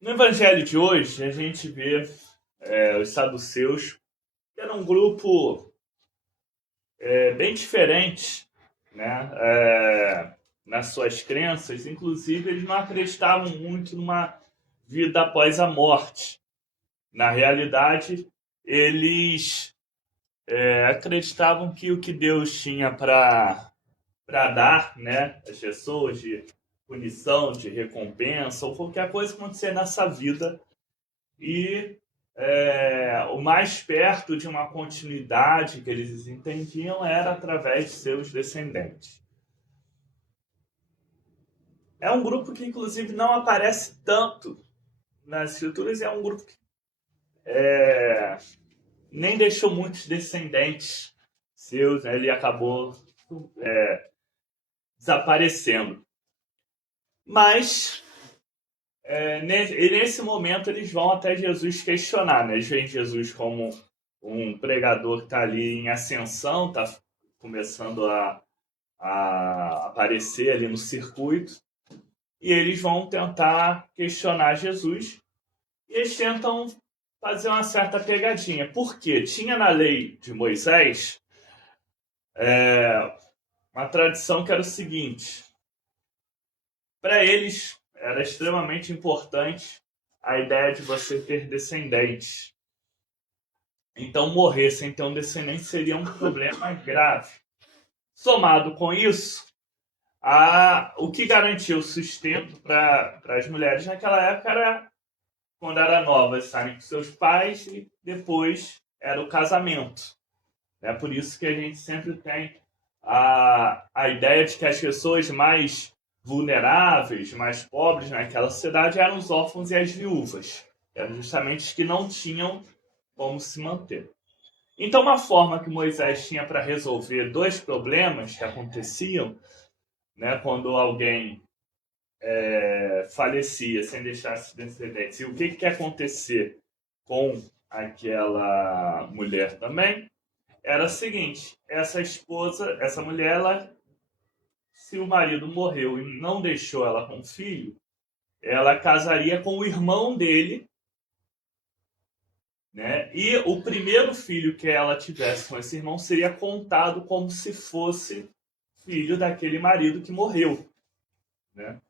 No evangelho de hoje, a gente vê os saduceus, que era um grupo bem diferente, né? Nas suas crenças. Inclusive, eles não acreditavam muito numa vida após a morte. Na realidade, eles acreditavam que o que Deus tinha para dar, né, às pessoas de punição, de recompensa, ou qualquer coisa que acontecer nessa vida, e o mais perto de uma continuidade que eles entendiam era através de seus descendentes. É um grupo que, inclusive, não aparece tanto nas escrituras, é um grupo que nem deixou muitos descendentes seus, né? Ele acabou desaparecendo. Mas, nesse momento, eles vão até Jesus questionar, né? Eles veem Jesus como um pregador que está ali em ascensão, está começando a aparecer ali no circuito, e eles vão tentar questionar Jesus, e eles tentam fazer uma certa pegadinha. Por quê? Tinha na lei de Moisés uma tradição que era o seguinte: para eles era extremamente importante a ideia de você ter descendentes. Então, morrer sem ter um descendente seria um problema grave. Somado com isso, o que garantia o sustento para as mulheres naquela época era, quando era nova, estarem com seus pais, e depois era o casamento. É por isso que a gente sempre tem a ideia de que as pessoas mais vulneráveis, mais pobres naquela sociedade eram os órfãos e as viúvas. Eram justamente os que não tinham como se manter. Então, uma forma que Moisés tinha para resolver dois problemas que aconteciam, né, quando alguém falecia sem deixar descendentes, e o que ia acontecer com aquela mulher também, era o seguinte: essa mulher, se o marido morreu e não deixou ela com filho, ela casaria com o irmão dele, né? E o primeiro filho que ela tivesse com esse irmão seria contado como se fosse filho daquele marido que morreu, né?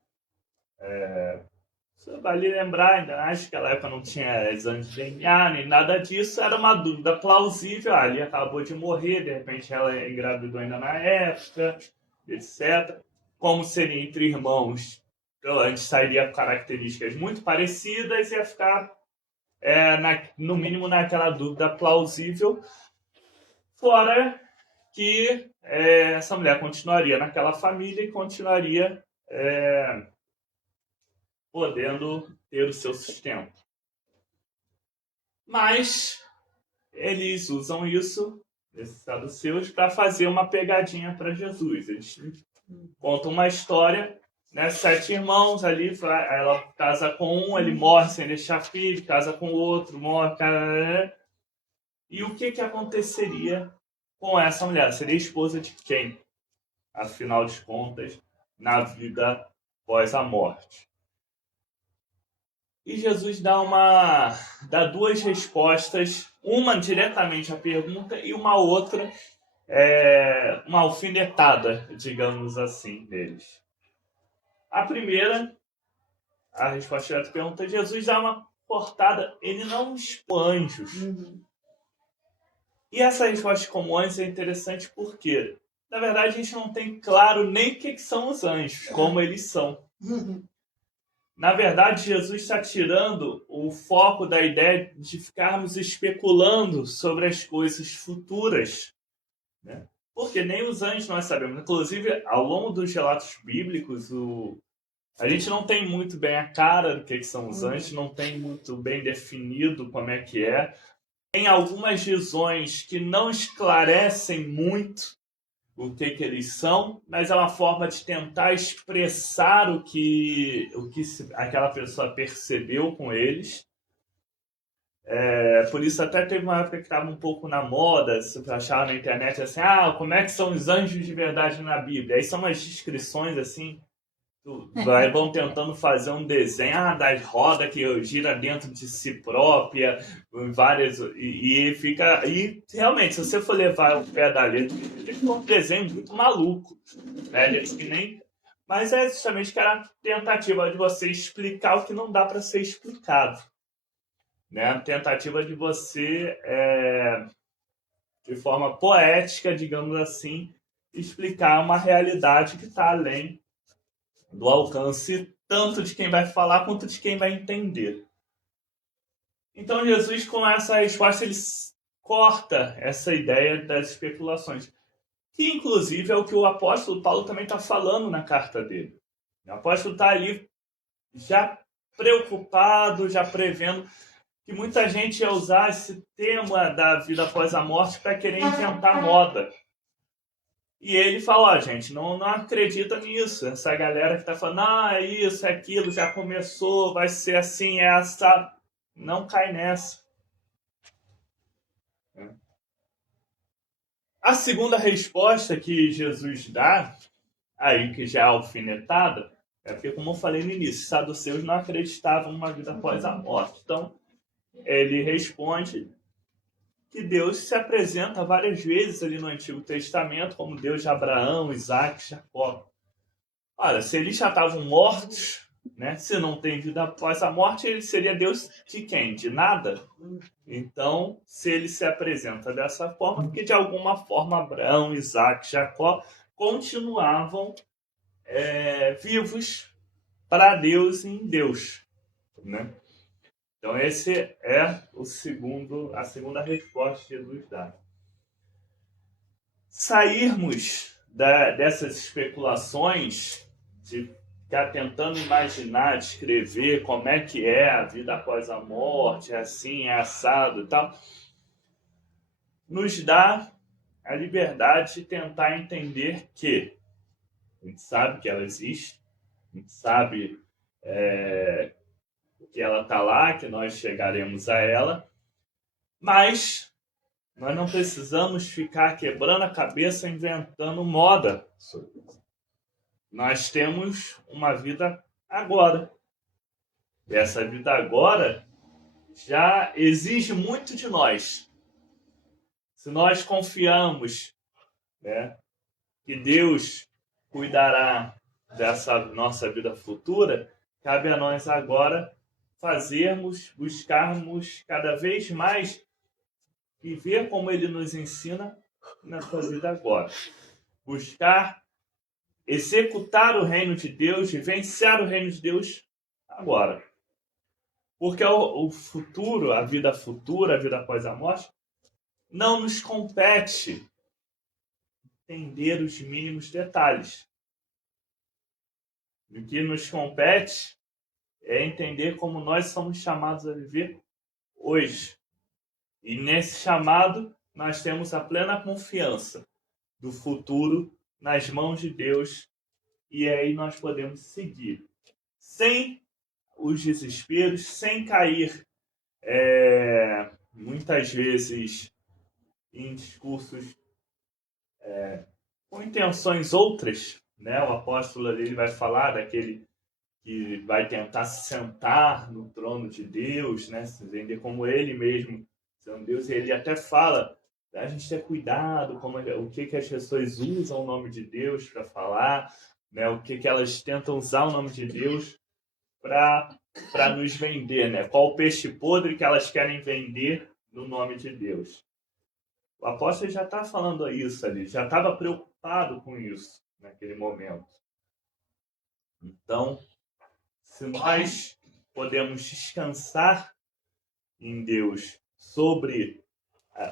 Vale lembrar, ainda acho que naquela época não tinha exame de DNA nem nada disso, era uma dúvida plausível. Ali acabou de morrer, de repente ela engravidou ainda na época, etc. Como seria entre irmãos, então, a gente sairia com características muito parecidas e ia ficar, no mínimo, naquela dúvida plausível. Fora que essa mulher continuaria naquela família e continuaria podendo ter o seu sustento. Mas eles usam isso, esses saduceus, para fazer uma pegadinha para Jesus. Eles contam uma história, né? 7 irmãos ali, ela casa com um, ele morre sem deixar filho, casa com o outro, morre. E o que aconteceria com essa mulher? Seria esposa de quem? Afinal de contas, na vida após a morte. E Jesus dá duas respostas, uma diretamente à pergunta e uma outra, uma alfinetada, digamos assim, deles. A primeira, a resposta direta à pergunta, Jesus dá uma cortada, ele não expõe anjos. E essa resposta como anjos é interessante porque, na verdade, a gente não tem claro nem o que são os anjos, como eles são. Na verdade, Jesus está tirando o foco da ideia de ficarmos especulando sobre as coisas futuras, né? Porque nem os anjos nós sabemos. Inclusive, ao longo dos relatos bíblicos, a gente não tem muito bem a cara do que são os anjos, não tem muito bem definido como é que é. Tem algumas visões que não esclarecem muito o que eles são, mas é uma forma de tentar expressar o que aquela pessoa percebeu com eles. Por isso até teve uma época que estava um pouco na moda, se achava na internet assim, como é que são os anjos de verdade na Bíblia? Aí são umas descrições assim, vão tentando fazer um desenho das rodas que gira dentro de si própria, várias e fica e realmente se você for levar o pé da letra, fica um desenho muito maluco, né? Que nem, mas é justamente que era a tentativa de você explicar o que não dá para ser explicado, né? A tentativa de você de forma poética, digamos assim, explicar uma realidade que está além do alcance tanto de quem vai falar quanto de quem vai entender. Então Jesus, com essa resposta, ele corta essa ideia das especulações, que inclusive é o que o apóstolo Paulo também está falando na carta dele. O apóstolo está ali já preocupado, já prevendo que muita gente ia usar esse tema da vida após a morte para querer inventar moda. E ele fala, ó, gente, não acredita nisso. Essa galera que tá falando, é isso, é aquilo, já começou, vai ser assim, é essa. Não cai nessa. A segunda resposta que Jesus dá, aí que já é alfinetada, é porque, como eu falei no início, os saduceus não acreditavam numa vida após a morte. Então, ele responde que Deus se apresenta várias vezes ali no Antigo Testamento como Deus de Abraão, Isaac, Jacó. Olha, se eles já estavam mortos, né? Se não tem vida após a morte, ele seria Deus de quem? De nada? Então, se ele se apresenta dessa forma, porque de alguma forma Abraão, Isaac, Jacó continuavam vivos para Deus e em Deus, né? Então, esse é a segunda resposta que Jesus dá. Sairmos dessas especulações de ficar tentando imaginar, descrever como é que é a vida após a morte, é assim, é assado e tal, nos dá a liberdade de tentar entender que a gente sabe que ela existe, a gente sabe que ela está lá, que nós chegaremos a ela, mas nós não precisamos ficar quebrando a cabeça inventando moda. Nós temos uma vida agora. E essa vida agora já exige muito de nós. Se nós confiamos, né, que Deus cuidará dessa nossa vida futura, cabe a nós agora buscarmos cada vez mais viver como Ele nos ensina nessa vida agora. Buscar executar o reino de Deus, vivenciar o reino de Deus agora. Porque o futuro, a vida futura, a vida após a morte, não nos compete entender os mínimos detalhes. O que nos compete é entender como nós somos chamados a viver hoje. E nesse chamado, nós temos a plena confiança do futuro nas mãos de Deus, e aí nós podemos seguir sem os desesperos, sem cair muitas vezes em discursos com intenções outras, né? O apóstolo ali ele vai falar daquele que vai tentar se sentar no trono de Deus, né? Se vender como ele mesmo sendo Deus, e ele até fala a gente ter cuidado o que as pessoas usam o nome de Deus para falar, né? O que elas tentam usar o nome de Deus para nos vender, né? Qual o peixe podre que elas querem vender no nome de Deus. O apóstolo já está falando isso ali, já estava preocupado com isso naquele momento. Então, se nós podemos descansar em Deus sobre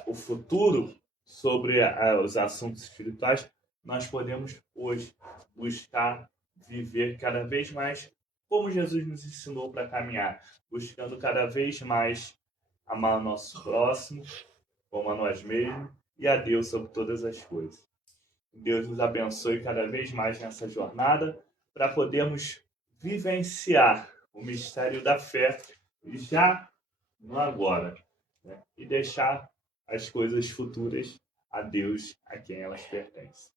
o futuro, sobre os assuntos espirituais, nós podemos hoje buscar viver cada vez mais como Jesus nos ensinou para caminhar, buscando cada vez mais amar o nosso próximo, como a nós mesmos, e a Deus sobre todas as coisas. Deus nos abençoe cada vez mais nessa jornada, para podermos vivenciar o mistério da fé já no agora, né? E deixar as coisas futuras a Deus, a quem elas pertencem.